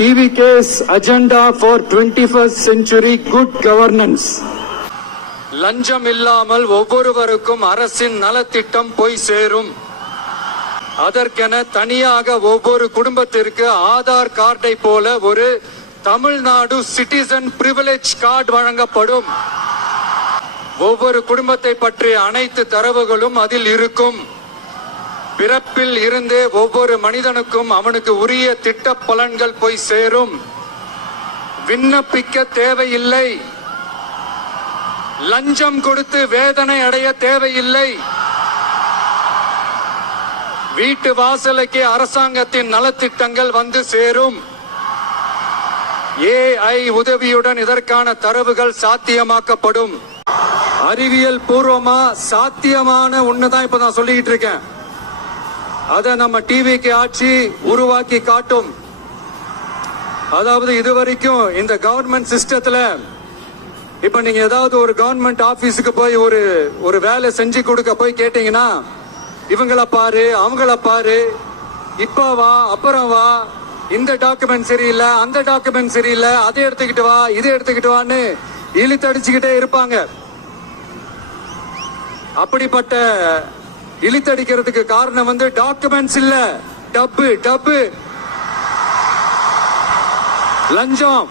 TVK's agenda for 21st century good governance. லஞ்சம் இல்லாமல் ஒவ்வொருவருக்கும் அரசின் நலத்திட்டம் போய் சேரும். அதற்கென தனியாக ஒவ்வொரு குடும்பத்திற்கு ஆதார் கார்டை போல ஒரு தமிழ்நாடு சிட்டிசன் பிரிவிலேஜ் கார்டு வழங்கப்படும். ஒவ்வொரு குடும்பத்தை பற்றிய அனைத்து தரவுகளும் அதில் இருக்கும். பிறப்பில் இருந்தே ஒவ்வொரு மனிதனுக்கும் அவனுக்கு உரிய திட்ட பலன்கள் போய் சேரும். விண்ணப்பிக்க தேவையில்லை. லஞ்சம் கொடுத்து வேதனை அடைய தேவையில்லை. வீட்டு வாசலுக்கே அரசாங்கத்தின் நலத்திட்டங்கள் வந்து சேரும். AI உதவியுடன் இதற்கான தரவுகள் சாத்தியமாக்கப்படும். அறிவியல் பூர்வமா சாத்தியமான ஒண்ணுதான் இப்ப நான் சொல்லிட்டு இருக்கேன். அதை நம்ம டிவிக்கு ஆட்சி உருவாக்கி காட்டும். அதாவது இதுவரைக்கும் இந்த கவர்மெண்ட் சிஸ்டத்துல இப்ப நீங்க ஏதாவது ஒரு கவர்மெண்ட் ஆபீஸுக்கு போய் ஒரு வேலை செஞ்சு கொடுக்க போய் கேட்டீங்கன்னா, இவங்கள பாரு அவங்கள பாரு, இப்ப வா அப்புறம் வா, இந்த டாக்குமெண்ட் சரியில்லை அந்த டாக்குமெண்ட் சரியில்லை, அதை எடுத்துக்கிட்டு வா இதை எடுத்துக்கிட்டு வான்னு இழுத்தடிச்சுக்கிட்டே இருப்பாங்க. அப்படிப்பட்ட இழுத்தடிக்கிறதுக்கு காரணம் டாக்குமெண்ட்ஸ் இல்ல, டப்பு லஞ்சம்.